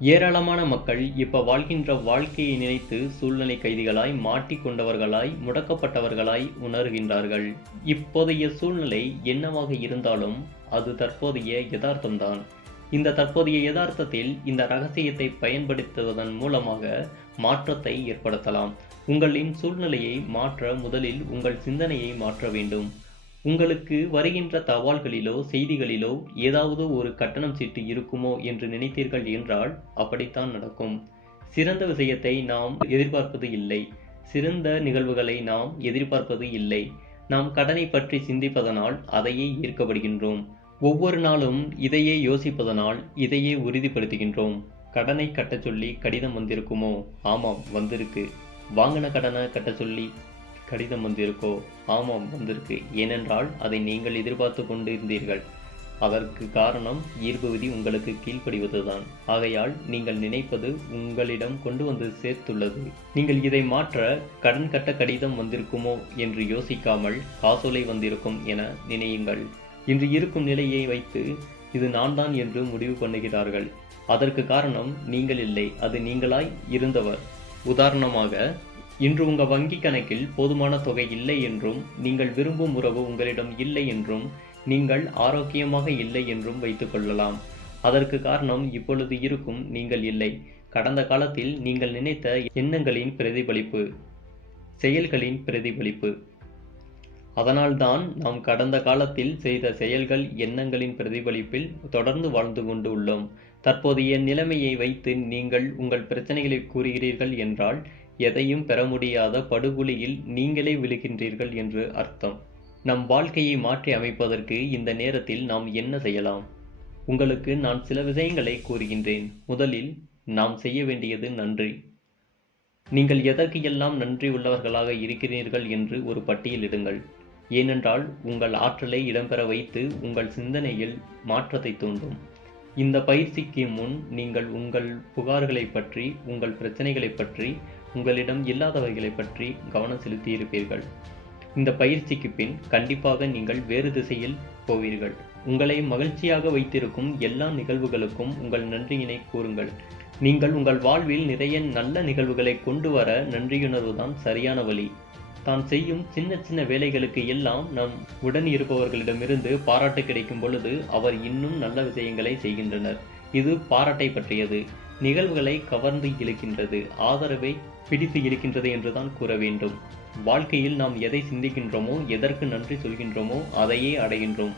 ஏராளமான மக்கள் இப்ப வாழ்கின்ற வாழ்க்கையை நினைத்து சூழ்நிலை கைதிகளாய், மாட்டிக் கொண்டவர்களாய், முடக்கப்பட்டவர்களாய் உணர்கின்றார்கள். இப்போதைய சூழ்நிலை என்னவாக இருந்தாலும் அது தற்போதைய யதார்த்தம்தான். இந்த தற்போதைய யதார்த்தத்தில் இந்த ரகசியத்தை பயன்படுத்துவதன் மூலமாக மாற்றத்தை ஏற்படுத்தலாம். உங்களின் சூழ்நிலையை மாற்ற முதலில் உங்கள் சிந்தனையை மாற்ற வேண்டும். உங்களுக்கு வருகின்ற தபால்களிலோ செய்திகளிலோ ஏதாவது ஒரு கட்டணம் சீட்டு இருக்குமோ என்று நினைத்தீர்கள் என்றால் அப்படித்தான் நடக்கும். சிறந்த விஷயத்தை நாம் எதிர்பார்ப்பது இல்லை. சிறந்த நிகழ்வுகளை நாம் எதிர்பார்ப்பது இல்லை. நாம் கடனை பற்றி சிந்திப்பதனால் அதையே ஈர்க்கப்படுகின்றோம். ஒவ்வொரு நாளும் இதையே யோசிப்பதனால் இதையே உறுதிப்படுத்துகின்றோம். கடனை கட்டச் சொல்லி கடிதம் வந்திருக்குமோ? ஆமாம், வந்திருக்கு. வாங்கின கடனை கட்ட சொல்லி கடிதம் வந்திருக்கோ? ஆமாம், வந்திருக்கு. ஏனென்றால் அதை நீங்கள் எதிர்பார்த்து கொண்டிருந்தீர்கள். அதற்கு காரணம் ஈர்ப்பு விதி உங்களுக்கு கீழ்ப்படிவதுதான். ஆகையால் நீங்கள் நினைப்பது உங்களிடம் கொண்டு வந்து சேர்த்துள்ளது. நீங்கள் இதை மாற்ற கடன் கட்ட கடிதம் வந்திருக்குமோ என்று யோசிக்காமல் காசோலை வந்திருக்கும் என நினையுங்கள். இன்று இருக்கும் நிலையை வைத்து இது நான் தான் என்று முடிவு பண்ணுகிறார்கள். அதற்கு காரணம் நீங்கள் இல்லை, அது நீங்களாய் இருந்தவர். உதாரணமாக, இன்று உங்கள் வங்கி கணக்கில் போதுமான தொகை இல்லை என்றும், நீங்கள் விரும்பும் உறவு உங்களிடம் இல்லை என்றும், நீங்கள் ஆரோக்கியமாக இல்லை என்றும் வைத்துக் கொள்ளலாம். அதற்கு காரணம் இப்பொழுது இருக்கும் நீங்கள் இல்லை. கடந்த காலத்தில் நீங்கள் நினைத்த எண்ணங்களின் பிரதிபலிப்பு, செயல்களின் பிரதிபலிப்பு. அதனால்தான் நாம் கடந்த காலத்தில் செய்த செயல்கள் எண்ணங்களின் பிரதிபலிப்பில் தொடர்ந்து வாழ்ந்து கொண்டு உள்ளோம். தற்போதைய நிலைமையை வைத்து நீங்கள் உங்கள் பிரச்சனைகளை கூறுகிறீர்கள் என்றால் எதையும் பெற முடியாத படுகுழியில் நீங்களே விழுகின்றீர்கள் என்று அர்த்தம். நம் வாழ்க்கையை மாற்றி அமைப்பதற்கு இந்த நேரத்தில் நாம் என்ன செய்யலாம்? உங்களுக்கு நான் சில விஷயங்களை கூறுகின்றேன். முதலில் நாம் செய்ய வேண்டியது நன்றி. நீங்கள் எதற்கு எல்லாம் நன்றி உள்ளவர்களாக இருக்கிறீர்கள் என்று ஒரு பட்டியலிடுங்கள். ஏனென்றால் உங்கள் ஆற்றலை இடம்பெற வைத்து உங்கள் சிந்தனையில் மாற்றத்தை தூண்டும். இந்த பயிற்சிக்கு முன் நீங்கள் உங்கள் புகார்களை பற்றி, உங்கள் பிரச்சனைகளை பற்றி, உங்களிடம் இல்லாதவைகளை பற்றி கவனம் செலுத்தியிருப்பீர்கள். இந்த பயிற்சிக்கு பின் கண்டிப்பாக நீங்கள் வேறு திசையில் போவீர்கள். உங்களை மகிழ்ச்சியாக வைத்திருக்கும் எல்லா நிகழ்வுகளுக்கும் உங்கள் நன்றியினை கூறுங்கள். நீங்கள் உங்கள் வாழ்வில் நிறைய நல்ல நிகழ்வுகளை கொண்டு வர நன்றியுணர்வுதான் சரியான வழி. தான் செய்யும் சின்ன சின்ன வேலைகளுக்கு எல்லாம் நம் உடன் இருப்பவர்களிடமிருந்து பாராட்டு கிடைக்கும் பொழுது அவர் இன்னும் நல்ல விஷயங்களை செய்கின்றனர். இது பாராட்டை பற்றியது. நிகழ்வுகளை கவர்ந்து இழுக்கின்றது, ஆதரவை பிடித்து இழுக்கின்றது என்றுதான் கூற வேண்டும். வாழ்க்கையில் நாம் எதை சிந்திக்கின்றோமோ, எதற்கு நன்றி சொல்கின்றோமோ அதையே அடைகின்றோம்.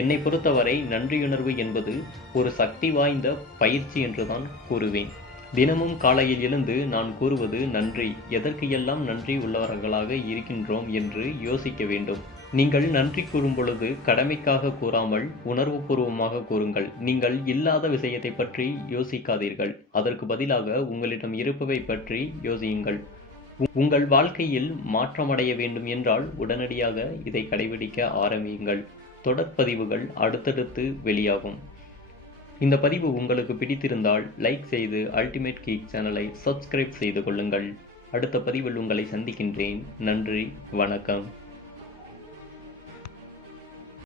என்னை பொறுத்தவரை நன்றியுணர்வு என்பது ஒரு சக்தி வாய்ந்த பயிற்சி என்றுதான் கூறுவேன். தினமும் காலையில் எழுந்து நான் கூறுவது நன்றி. எதற்கு எல்லாம் நன்றி உள்ளவர்களாக இருக்கின்றோம் என்று யோசிக்க வேண்டும். நீங்கள் நன்றி கூறும் பொழுது கடமைக்காக கூறாமல் உணர்வுபூர்வமாக கூறுங்கள். நீங்கள் இல்லாத விஷயத்தை பற்றி யோசிக்காதீர்கள். அதற்கு பதிலாக உங்களிடம் இருப்பவை பற்றி யோசியுங்கள். உங்கள் வாழ்க்கையில் மாற்றமடைய வேண்டும் என்றால் உடனடியாக இதை கடைபிடிக்க ஆரம்பியுங்கள். தொடர்பதிவுகள் அடுத்தடுத்து வெளியாகும். இந்த பதிவு உங்களுக்கு பிடித்திருந்தால் லைக் செய்து அல்டிமேட் கீக் சேனலை சப்ஸ்கிரைப் செய்து கொள்ளுங்கள். அடுத்த பதிவில் உங்களை சந்திக்கின்றேன். நன்றி, வணக்கம்.